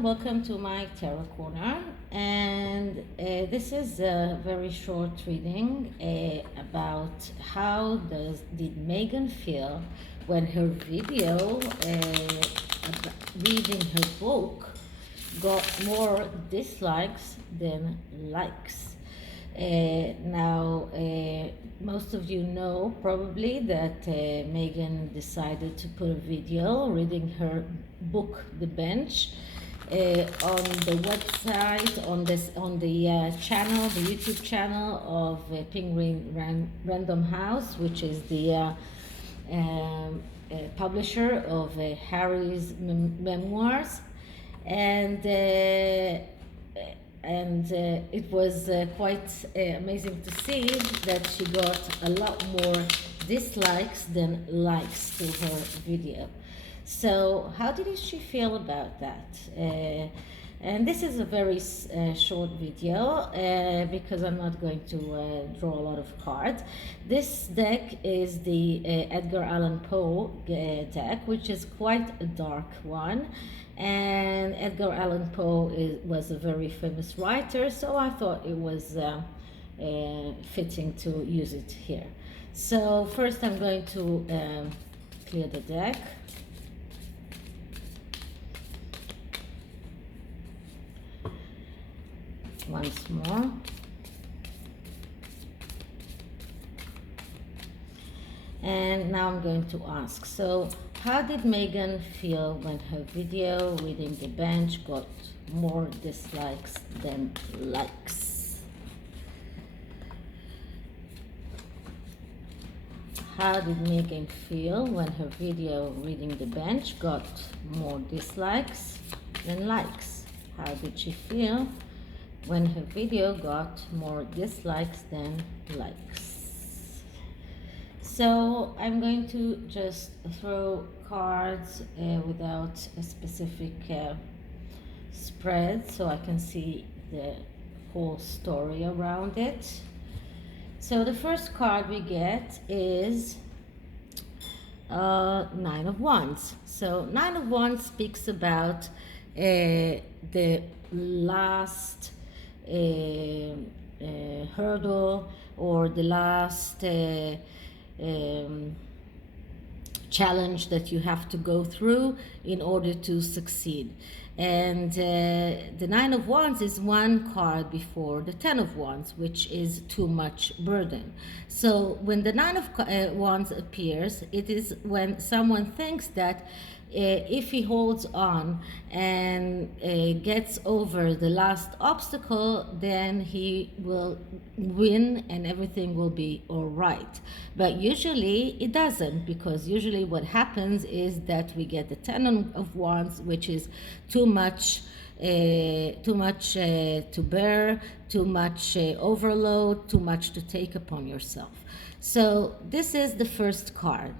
everyone, welcome to my Tarot Corner, and this is a very short reading about how did Meghan feel when her video reading her book got more dislikes than likes. Most of you know probably that Meghan decided to put a video reading her book, The Bench, on the website, on the channel, the YouTube channel of Penguin Random House, which is the publisher of Harry's memoirs, and it was quite amazing to see that she got a lot more dislikes than likes to her video. So how did she feel about that? And this is a very short video because I'm not going to draw a lot of cards. This deck is the Edgar Allan Poe deck, which is quite a dark one. And Edgar Allan Poe was a very famous writer, so I thought it was fitting to use it here. So first I'm going to clear the deck. Once more. And now I'm going to ask, so how did Meghan feel when her video reading The Bench got more dislikes than likes? How did Meghan feel when her video reading The Bench got more dislikes than likes? How did she feel when her video got more dislikes than likes? So I'm going to just throw cards without a specific spread, so I can see the whole story around it. So the first card we get is Nine of Wands. So Nine of Wands speaks about the last hurdle, or the last challenge that you have to go through in order to succeed. And the Nine of Wands is one card before the Ten of Wands, which is too much burden. So when the Nine of Wands appears, it is when someone thinks that if he holds on and gets over the last obstacle, then he will win and everything will be all right. But usually it doesn't, because usually what happens is that we get the Ten of Wands, which is too much to bear, too much overload, too much to take upon yourself. So this is the first card.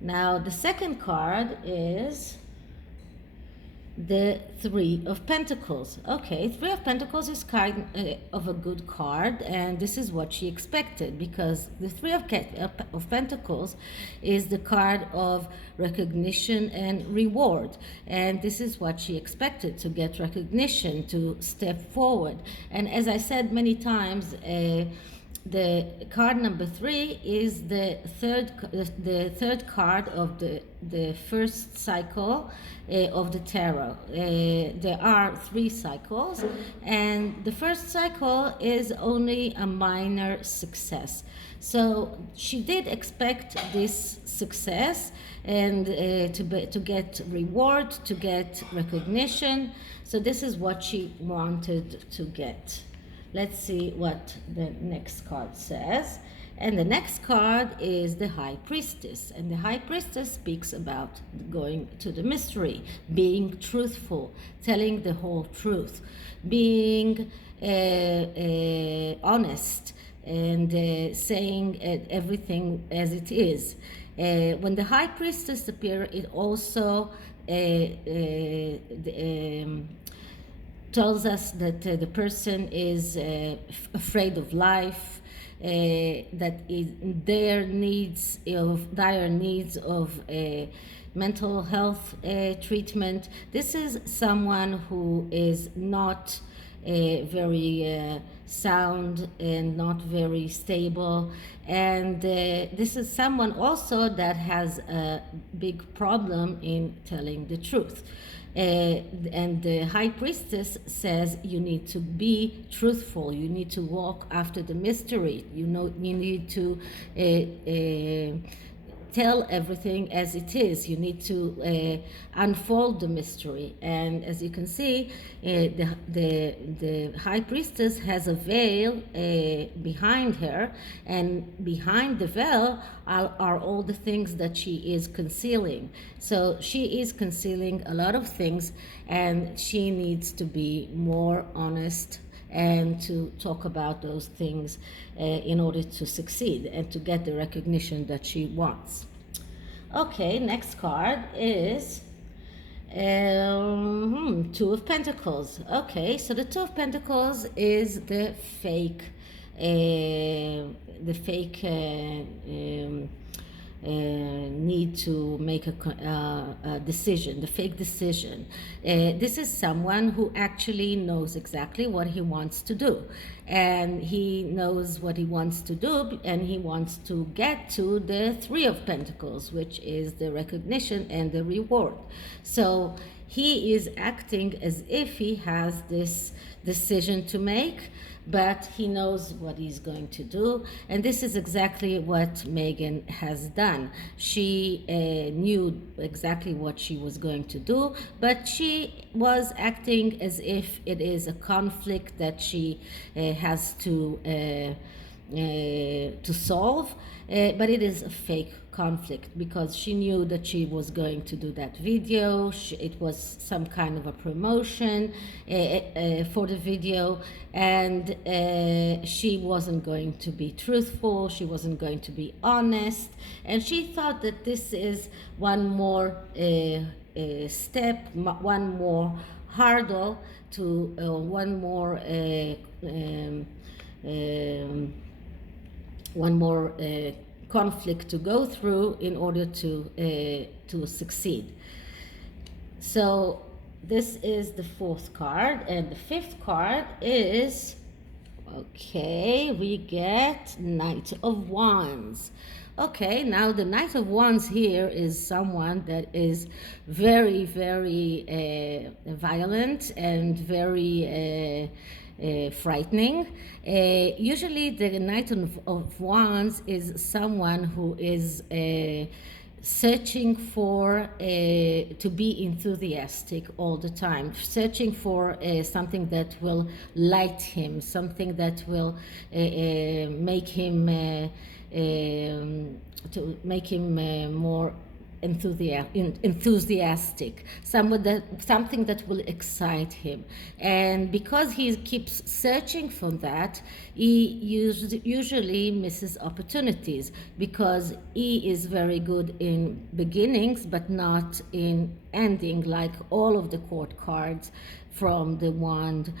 Now the second card is the Three of Pentacles. Okay, Three of Pentacles is kind of a good card, and this is what she expected, because the Three of Pentacles is the card of recognition and reward, and this is what she expected, to get recognition, to step forward. And as I said many times, the card number 3 is the third card of the first cycle of the tarot. There are 3 cycles, and the first cycle is only a minor success. So she did expect this success, and to get reward, to get recognition. So this is what she wanted to get. Let's see what the next card says. And the next card is the High Priestess. And the High Priestess speaks about going to the mystery, being truthful, telling the whole truth, being honest, and saying everything as it is. When the High Priestess appears, it also tells us that the person is afraid of life, that is dire needs of mental health treatment. This is someone who is not very sound and not very stable, and this is someone also that has a big problem in telling the truth. And the high priestess says you need to be truthful, you need to walk after the mystery, you need to tell everything as it is. You need to unfold the mystery. And as you can see, the high priestess has a veil behind her, and behind the veil are all the things that she is concealing. So she is concealing a lot of things, and she needs to be more honest and to talk about those things in order to succeed and to get the recognition that she wants. Okay, next card is Two of Pentacles. Okay, so the Two of Pentacles is the fake need to make a decision, the fake decision. This is someone who actually knows exactly what he wants to do, and he knows what he wants to do, and he wants to get to the Three of Pentacles, which is the recognition and the reward. So he is acting as if he has this decision to make, but he knows what he's going to do. And this is exactly what Meghan has done. She knew exactly what she was going to do, but she was acting as if it is a conflict that she has to solve, but it is a fake conflict, because she knew that she was going to do that video. It was some kind of a promotion for the video, and she wasn't going to be truthful, she wasn't going to be honest, and she thought that this is one more step, one more hurdle to one more conflict to go through in order to succeed. So this is the fourth card, and the fifth card is, okay, we get Knight of Wands. Okay, now the Knight of Wands here is someone that is very, very violent and very frightening. Usually the Knight of Wands is someone who is searching for to be enthusiastic all the time, searching for something that will light him, something that will make him more enthusiastic, something that will excite him. And because he keeps searching for that, he usually misses opportunities, because he is very good in beginnings but not in ending, like all of the court cards from the Wand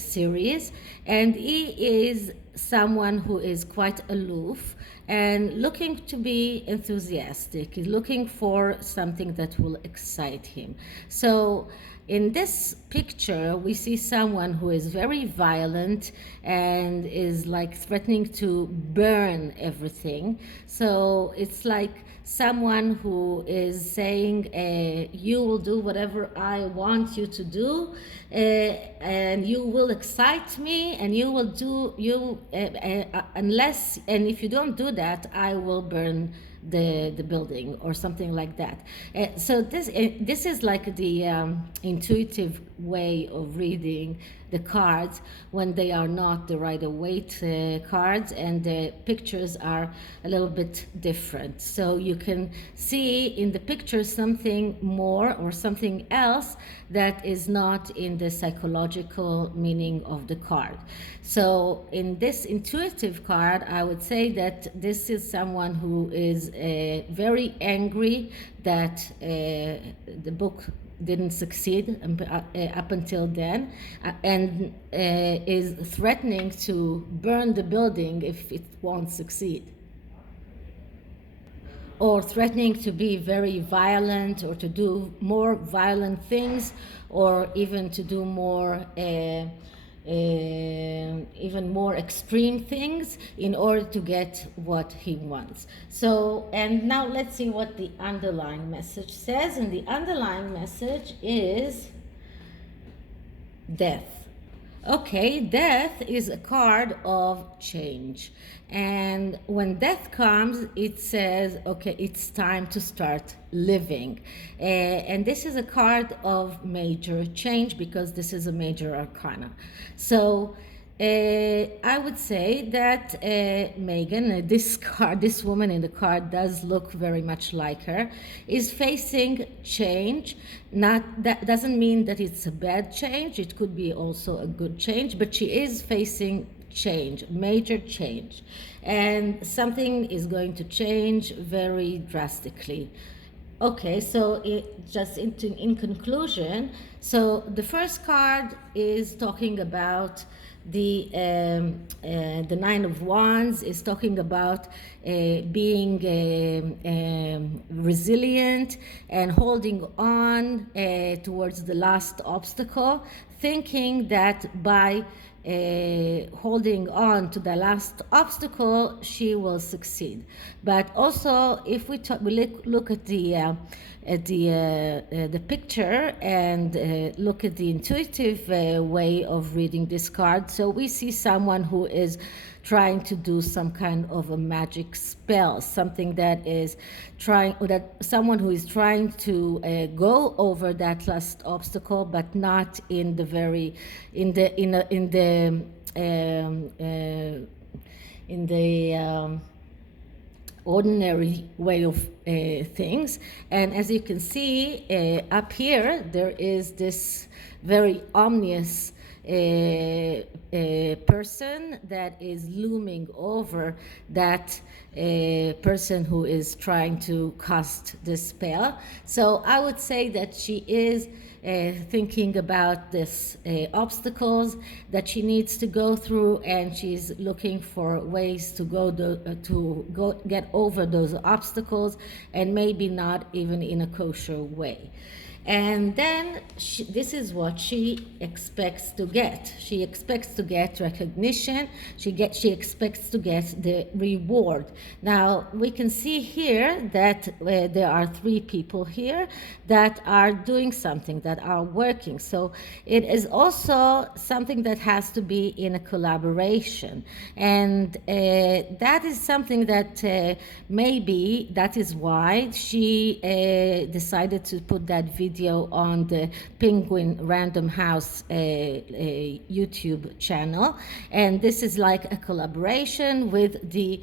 series. And he is someone who is quite aloof and looking to be enthusiastic, looking for something that will excite him. So in this picture, we see someone who is very violent and is like threatening to burn everything. So it's like someone who is saying, you will do whatever I want you to do, and you will excite me, and you will do unless, and if you don't do that, I will burn the building, or something like that. So this is like the intuitive way of reading the cards when they are not the Rider-Waite cards, and the pictures are a little bit different. So you can see in the picture something more or something else that is not in the psychological meaning of the card. So in this intuitive card, I would say that this is someone who is very angry that the book didn't succeed up until then, and is threatening to burn the building if it won't succeed. or threatening to be very violent or to do more violent things, or even to do more even more extreme things in order to get what he wants. So, and now let's see what the underlying message says. And the underlying message is death. Okay, death is a card of change. And when death comes, it says, okay, it's time to start living. And this is a card of major change because this is a major arcana. So I would say that Meghan, this woman in the card does look very much like her, is facing change. That doesn't mean that it's a bad change. It could be also a good change, but she is facing change, major change, and something is going to change very drastically. Okay, so in conclusion, so the first card is talking about the Nine of Wands, is talking about being resilient and holding on towards the last obstacle, thinking that by holding on to the last obstacle, she will succeed. But also, if we look at the picture and look at the intuitive way of reading this card, so we see someone who is trying to do some kind of a magic spell, something that is someone who is trying to go over that last obstacle, but not in the ordinary way of things. And as you can see up here, there is this very ominous person that is looming over that person who is trying to cast this spell. So I would say that she is thinking about this obstacles that she needs to go through, and she's looking for ways to get over those obstacles, and maybe not even in a kosher way. And then this is what she expects to get. She expects to get recognition. She expects to get the reward. Now, we can see here that there are three people here that are doing something, that are working. So it is also something that has to be in a collaboration. And that is something that maybe that is why she decided to put that video on the Penguin Random House YouTube channel. And this is like a collaboration with the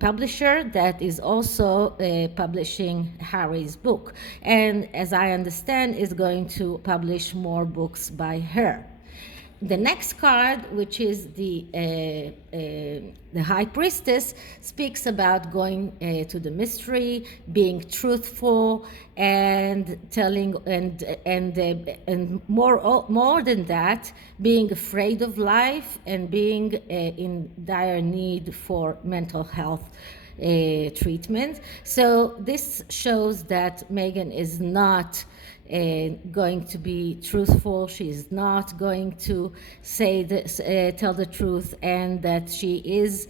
publisher that is also publishing Harry's book, and as I understand is going to publish more books by her. The next card, which is the High Priestess, speaks about going to the mystery, being truthful, and telling, and more than that, being afraid of life and being in dire need for mental health treatment. So this shows that Meghan is not going to be truthful. She is not going to say this, tell the truth, and that she is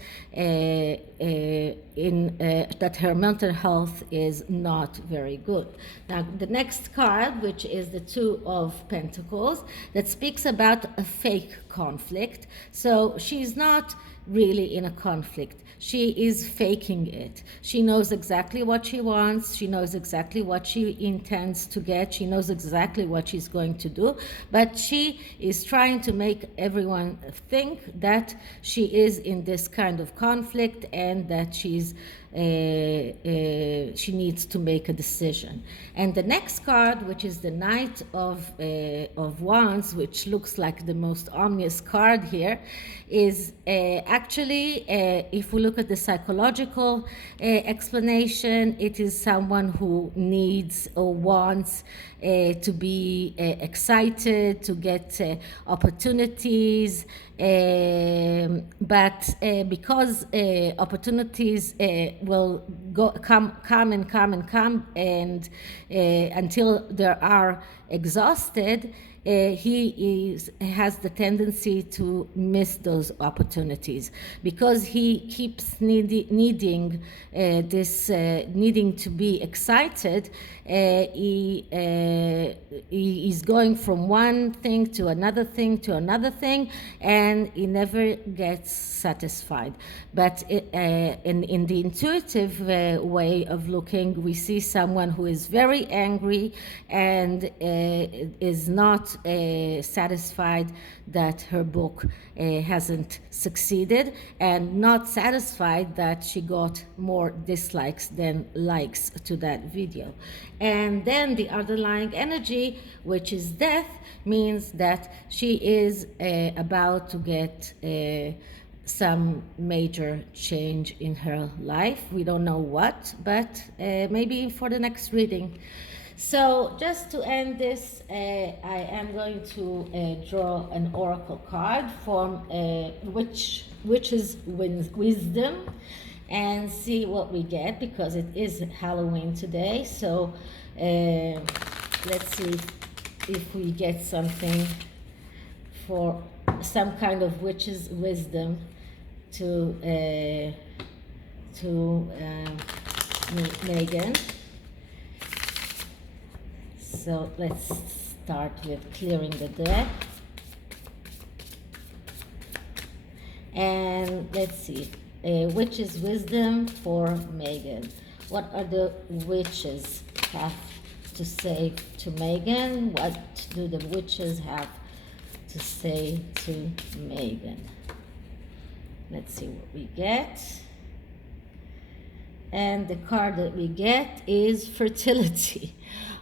that her mental health is not very good. Now, the next card, which is the Two of Pentacles, that speaks about a fake conflict. So she's not really in a conflict. She is faking it. She knows exactly what she wants. She knows exactly what she intends to get. She knows exactly what she's going to do. But she is trying to make everyone think that she is in this kind of conflict, and that she's she needs to make a decision. And the next card, which is the Knight of Wands, which looks like the most ominous card here, is actually, if we look at the psychological explanation, it is someone who needs or wants to be excited, to get opportunities, but because opportunities will come and until they are exhausted, he has the tendency to miss those opportunities because he keeps needing to be excited. He is going from one thing to another thing to another thing, and he never gets satisfied. But in the intuitive way of looking, we see someone who is very angry and is not satisfied that her book hasn't succeeded, and not satisfied that she got more dislikes than likes to that video. And then the underlying energy, which is death, means that she is about to get some major change in her life. We don't know what, but maybe for the next reading. So just to end this, I am going to draw an oracle card from which is wisdom, and see what we get, because it is Halloween today. So let's see if we get something for some kind of witch's wisdom to Meghan. So let's start with clearing the deck. And let's see, witch's wisdom for Meghan. What are the witches have to say to Meghan? What do the witches have to say to Meghan? Let's see what we get. And the card that we get is fertility.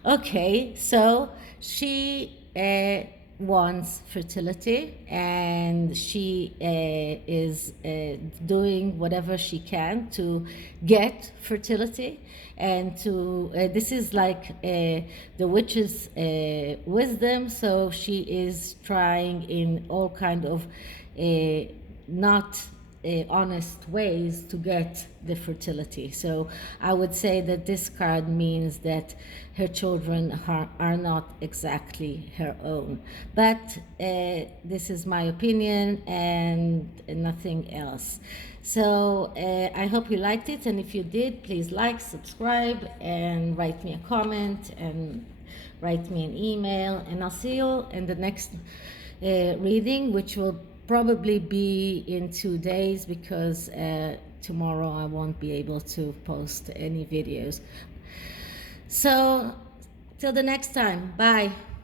Okay, so she wants fertility, and she is doing whatever she can to get fertility, and to this is like the witch's wisdom. So she is trying in all kind of not honest ways to get the fertility. So I would say that this card means that her children are not exactly her own. But this is my opinion and nothing else. So I hope you liked it, and if you did, please like, subscribe, and write me a comment, and write me an email, and I'll see you in the next reading, which will probably be in 2 days, because tomorrow I won't be able to post any videos. So till the next time, bye.